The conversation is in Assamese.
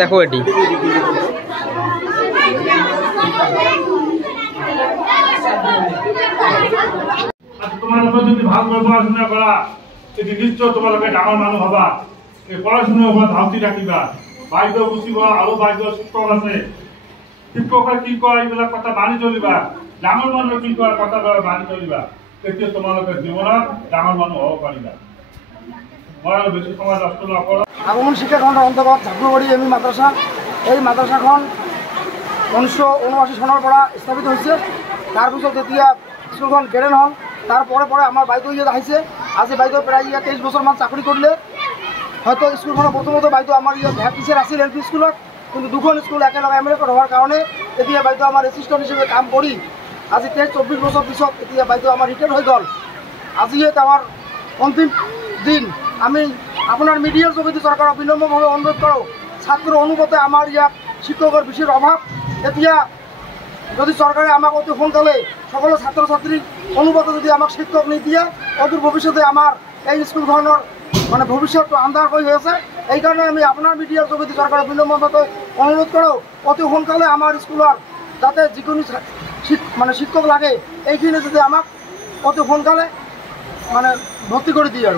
দেখো এটি তোমালোকে যদি ভাল পড়াশোনা কৰা এটি নিশ্চয় তোমালোকে ডাঙৰ মানুহ হবা। এই পড়াশোনার উপর ধাউতি রাখিবা। বাইদ বুঝিব আরো বাইদ শিক্ষক আছে, শিক্ষকে কি কয় এইবিলাক কথা মানি চলিবা। ডাঙৰ মানুহে কি কয় কথা মানি চলিবা, তেতিয়া তোমালোকে জীৱনত ডাঙৰ মানুহ হব পাৰিবা। মই আৰু বেছি সময় নষ্ট নকৰো। আগমন শিক্ষাখণ্ডৰ অন্তৰ্গত ঝাপুৰবাৰী এম ই মাদ্ৰাসা, এই মাদ্ৰাসাখন 1979 চনৰ পৰা স্থাপিত হৈছে। তাৰপিছত যেতিয়া স্কুলখন গেৰেন হ'ল, তাৰপৰে আমাৰ বাইদেউ ইয়াত আহিছে। আজি বাইদেউ প্ৰায় 23 বছৰমান চাকৰি কৰলে। হয়তো স্কুলখনৰ প্রথমত বাইদেউ আমার ইয়াত হেড টিচার আছিল এল পি স্কুলত, কিন্তু দুখন স্কুল একেলগে এমেলেকট হওয়ার কারণে এতিয়া বাইদেউ আমার এসিস্টেন্ট হিসেবে কাম কৰি আজি 23-24 বছর পিছত এতিয়া বাইদেউ আমার রিটায়ার হয়ে গেল। আজি আমার অন্তিম দিন। আমি আপনার মিডিয়ার যোগেদি সরকারক বিনম্রভাবে অনুরোধ করো, ছাত্র অনুপাতে আমার ইয়াত শিক্ষকের বিশেষ অভাব। এতিয়া যদি সরকারে আমাকে অতি সোনকালে সকল ছাত্র ছাত্রী অনুপাতে যদি আমাক শিক্ষক নিদিয়ে, অদূর ভবিষ্যতে আমার এই স্কুলখনৰ মানে ভবিষ্যৎ আন্ধাৰ হৈ আছে। এই কারণে আমি আপনার মিডিয়ার যোগেদি সরকারের বিনম্রভাবে অনুরোধ করো, অতি সোনকালে আমার স্কুলের যাতে যিকোনো মানে শিক্ষক লাগে এইখিনি যদি আমাক অতি সোনকালে মানে ভর্তি করে দিয়ে।